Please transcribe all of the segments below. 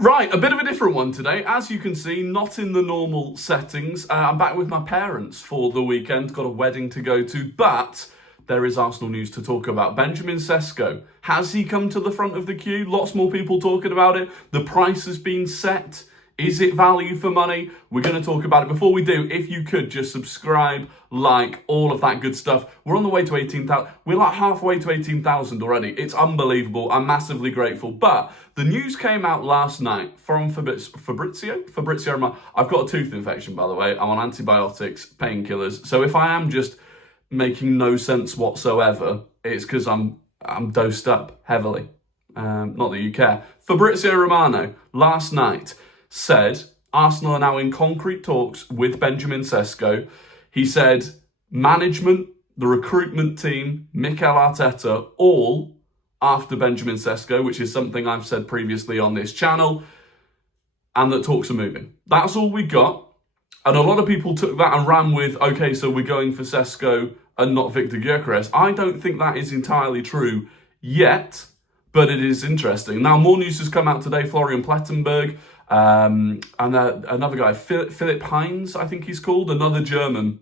Right, a bit of a different one today. As you can see, not in the normal settings. I'm back with my parents for the weekend. Got a wedding to go to, but there is Arsenal news to talk about. Benjamin Sesko, has he come to the front of the queue? Lots more people talking about it. The price has been set. Is it value for money? We're going to talk about it. Before we do, if you could just subscribe, like, all of that good stuff. We're on the way to 18,000. We're like halfway to 18,000 already. It's unbelievable. I'm massively grateful. But the news came out last night from Fabrizio Romano. I've got a tooth infection, by the way. I'm on antibiotics, painkillers. So if I am just making no sense whatsoever, it's because I'm dosed up heavily. Not that you care. Fabrizio Romano last night said Arsenal are now in concrete talks with Benjamin Sesko. He said management, the recruitment team, Mikel Arteta, all after Benjamin Sesko, which is something I've said previously on this channel, and that talks are moving. That's all we got. And a lot of people took that and ran with, okay, so we're going for Sesko and not Victor Gyokeres. I don't think that is entirely true yet, but it is interesting. Now, more news has come out today. Florian Plettenberg, and another guy, Philipp Heinz, I think he's called, another German.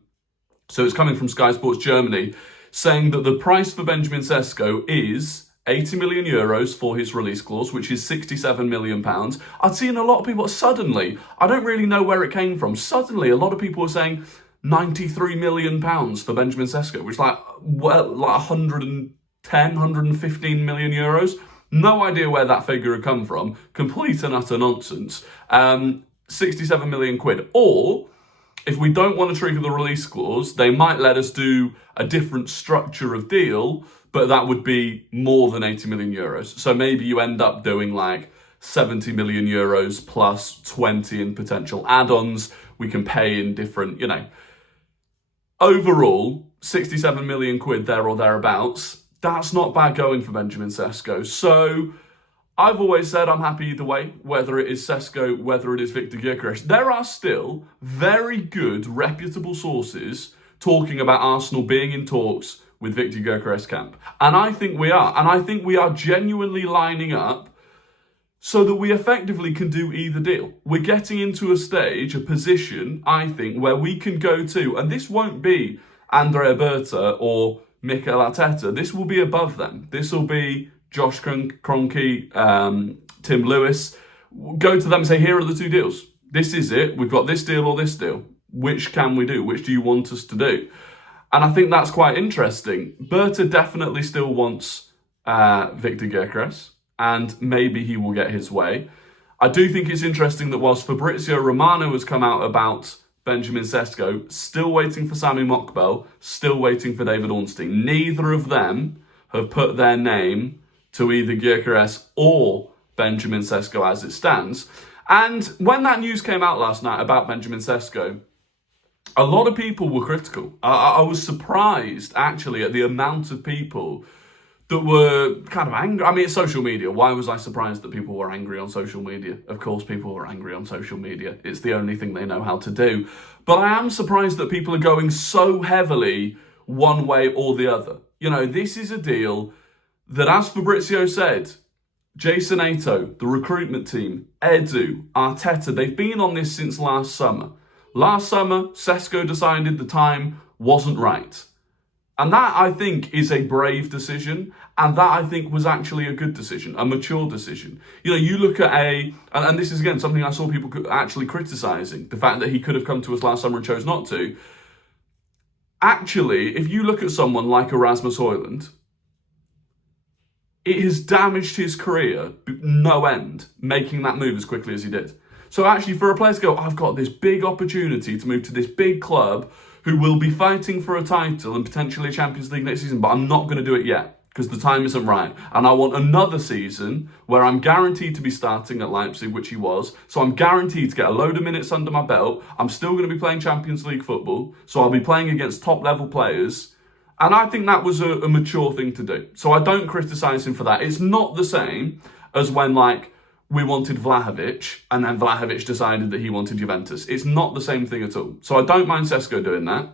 So it's coming from Sky Sports Germany, saying that the price for Benjamin Sesko is 80 million euros for his release clause, which is 67 million pounds. I'd seen a lot of people, suddenly, I don't really know where it came from, suddenly a lot of people were saying 93 million pounds for Benjamin Sesko, which is like 110, 115 million euros. No idea where that figure had come from. Complete and utter nonsense. 67 million quid. Or, if we don't want to trigger the release clause, they might let us do a different structure of deal, but that would be more than 80 million euros. So maybe you end up doing like 70 million euros plus 20 in potential add-ons. We can pay in different, Overall, 67 million quid there or thereabouts. That's not bad going for Benjamin Sesko. So I've always said I'm happy either way, whether it is Sesko, whether it is Victor Gyokeres. There are still very good, reputable sources talking about Arsenal being in talks with Victor Gyokeres camp. And I think we are. And I think we are genuinely lining up so that we effectively can do either deal. We're getting into a stage, a position, I think, where we can go to, and this won't be Andrea Berta or Mikel Arteta. This will be above them. This will be Josh Kroenke, Tim Lewis. Go to them and say, here are the two deals. This is it. We've got this deal or this deal. Which can we do? Which do you want us to do? And I think that's quite interesting. Berta definitely still wants Victor Gyokeres, and maybe he will get his way. I do think it's interesting that whilst Fabrizio Romano has come out about Benjamin Sesko, still waiting for Sami Mokbel, still waiting for David Ornstein. Neither of them have put their name to either Gyokeres or Benjamin Sesko as it stands. And when that news came out last night about Benjamin Sesko, a lot of people were critical. I was surprised, actually, at the amount of people that were kind of angry. I mean, it's social media. Why was I surprised that people were angry on social media? Of course, people were angry on social media. It's the only thing they know how to do. But I am surprised that people are going so heavily one way or the other. This is a deal that, as Fabrizio said, Jason Ato, the recruitment team, Edu, Arteta, they've been on this since last summer. Last summer, Sesko decided the time wasn't right. And that, I think, is a brave decision. And that, I think, was actually a good decision, a mature decision. You look at and this is, again, something I saw people actually criticising, the fact that he could have come to us last summer and chose not to. Actually, if you look at someone like Erasmus Højlund, it has damaged his career no end, making that move as quickly as he did. So actually, for a player to go, I've got this big opportunity to move to this big club who will be fighting for a title and potentially a Champions League next season, but I'm not going to do it yet because the time isn't right. And I want another season where I'm guaranteed to be starting at Leipzig, which he was. So I'm guaranteed to get a load of minutes under my belt. I'm still going to be playing Champions League football. So I'll be playing against top level players. And I think that was a mature thing to do. So I don't criticise him for that. It's not the same as when, we wanted Vlahovic, and then Vlahovic decided that he wanted Juventus. It's not the same thing at all. So I don't mind Sesko doing that.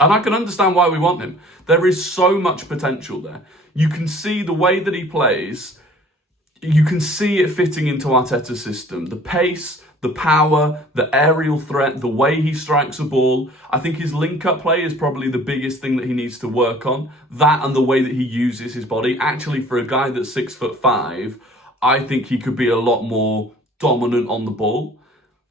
And I can understand why we want him. There is so much potential there. You can see the way that he plays. you can see it fitting into Arteta's system. The pace, the power, the aerial threat, the way he strikes a ball. I think his link-up play is probably the biggest thing that he needs to work on. That and the way that he uses his body. Actually, for a guy that's 6'5", I think he could be a lot more dominant on the ball.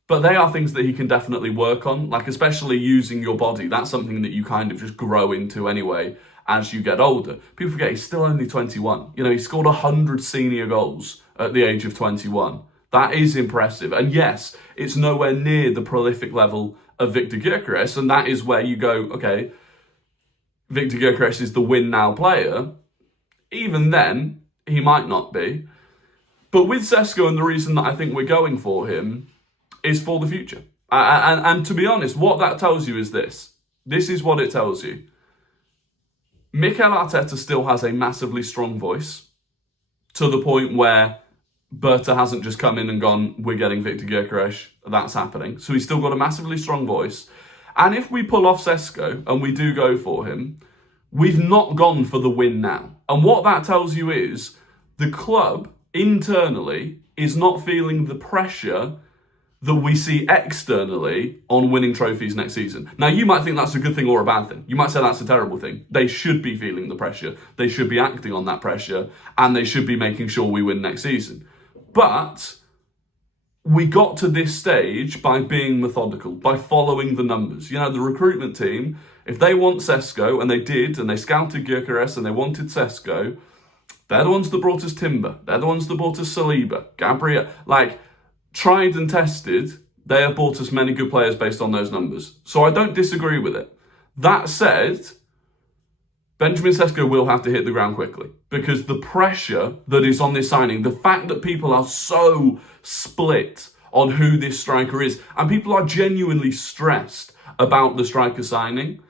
But they are things that he can definitely work on, like especially using your body. That's something that you kind of just grow into anyway as you get older. People forget he's still only 21. You know, he scored 100 senior goals at the age of 21. That is impressive. And yes, it's nowhere near the prolific level of Victor Gyokeres. And that is where you go, okay, Victor Gyokeres is the win now player. Even then, he might not be. But with Sesko, and the reason that I think we're going for him is for the future. And to be honest, what that tells you is this. This is what it tells you. Mikel Arteta still has a massively strong voice, to the point where Berta hasn't just come in and gone, we're getting Victor Gyokeres, that's happening. So he's still got a massively strong voice. And if we pull off Sesko and we do go for him, we've not gone for the win now. And what that tells you is the club internally is not feeling the pressure that we see externally on winning trophies next season. Now, you might think that's a good thing or a bad thing. You might say that's a terrible thing. They should be feeling the pressure. They should be acting on that pressure, and they should be making sure we win next season. But we got to this stage by being methodical, by following the numbers. You know, the recruitment team, if they want Sesko, and they did, and they scouted Gyokeres and they wanted Sesko, they're the ones that brought us Timber. They're the ones that brought us Saliba, Gabriel. Like, tried and tested, they have bought us many good players based on those numbers. So I don't disagree with it. That said, Benjamin Sesko will have to hit the ground quickly, because the pressure that is on this signing, the fact that people are so split on who this striker is, and people are genuinely stressed about the striker signing,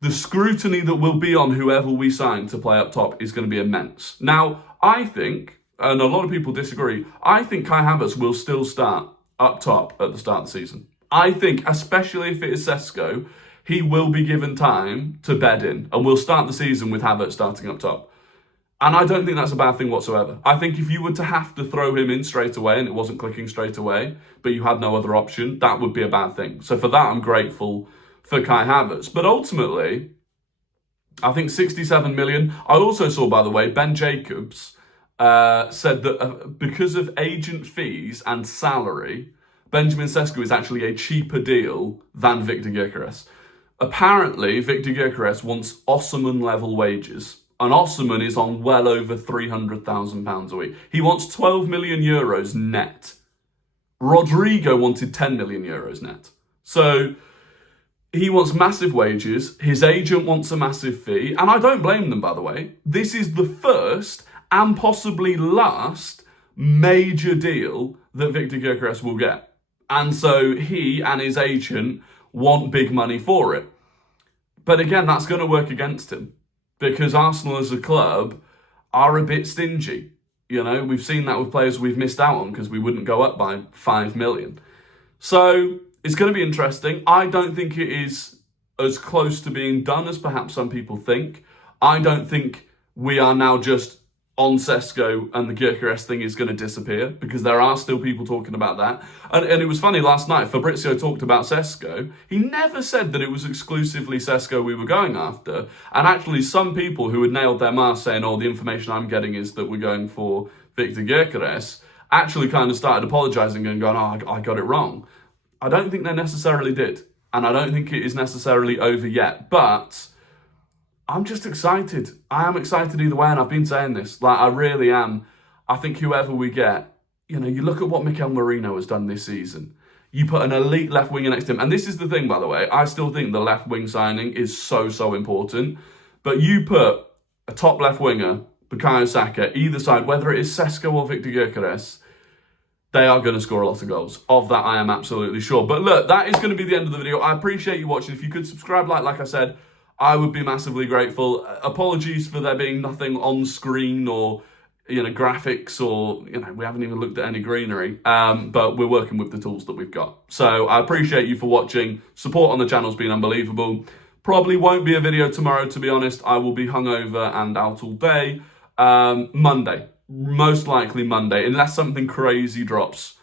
the scrutiny that will be on whoever we sign to play up top is going to be immense. Now, I think, and a lot of people disagree, I think Kai Havertz will still start up top at the start of the season. I think, especially if it is Sesko, he will be given time to bed in, and we'll start the season with Havertz starting up top. And I don't think that's a bad thing whatsoever. I think if you were to have to throw him in straight away and it wasn't clicking straight away, but you had no other option, that would be a bad thing. So for that, I'm grateful for Kai Havertz. But ultimately, I think 67 million. I also saw, by the way, Ben Jacobs said that because of agent fees and salary, Benjamin Sesko is actually a cheaper deal than Victor Gyokeres. Apparently, Victor Gyokeres wants Osimhen-level wages, and Osimhen is on well over £300,000 a week. He wants 12 million euros net. Rodrigo wanted 10 million euros net. So he wants massive wages. His agent wants a massive fee, and I don't blame them, by the way. This is the first and possibly last major deal that Victor Gyokeres will get. And so he and his agent want big money for it. But again, that's going to work against him, because Arsenal as a club are a bit stingy. You know, we've seen that with players we've missed out on because we wouldn't go up by 5 million. So it's going to be interesting. I don't think it is as close to being done as perhaps some people think. I don't think we are now just on Sesko and the Gyokeres thing is going to disappear, because there are still people talking about that. And it was funny last night, Fabrizio talked about Sesko. He never said that it was exclusively Sesko we were going after. And actually some people who had nailed their mask saying, oh, the information I'm getting is that we're going for Victor Gyokeres, actually kind of started apologising and going, oh, I got it wrong. I don't think they necessarily did. And I don't think it is necessarily over yet. But I'm just excited. I am excited either way, and I've been saying this. Like, I really am. I think whoever we get, you know, you look at what Mikel Merino has done this season. You put an elite left winger next to him. And this is the thing, by the way. I still think the left wing signing is so important. But you put a top left winger, Bukayo Saka, either side, whether it is Sesko or Victor Gyokeres, they are going to score a lot of goals. Of that, I am absolutely sure. But look, that is going to be the end of the video. I appreciate you watching. If you could subscribe, like I said, I would be massively grateful. Apologies for there being nothing on screen or, you know, graphics or, you know, we haven't even looked at any greenery. But we're working with the tools that we've got. So I appreciate you for watching. Support on the channel's been unbelievable. Probably won't be a video tomorrow, to be honest. I will be hungover and out all day. Monday. most likely Monday, unless something crazy drops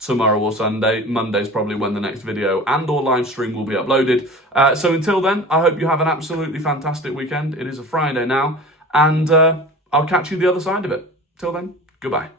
tomorrow or Sunday. Monday's probably when the next video and or live stream will be uploaded. So until then, I hope you have an absolutely fantastic weekend. It is a Friday now, and I'll catch you the other side of it. Till then, goodbye.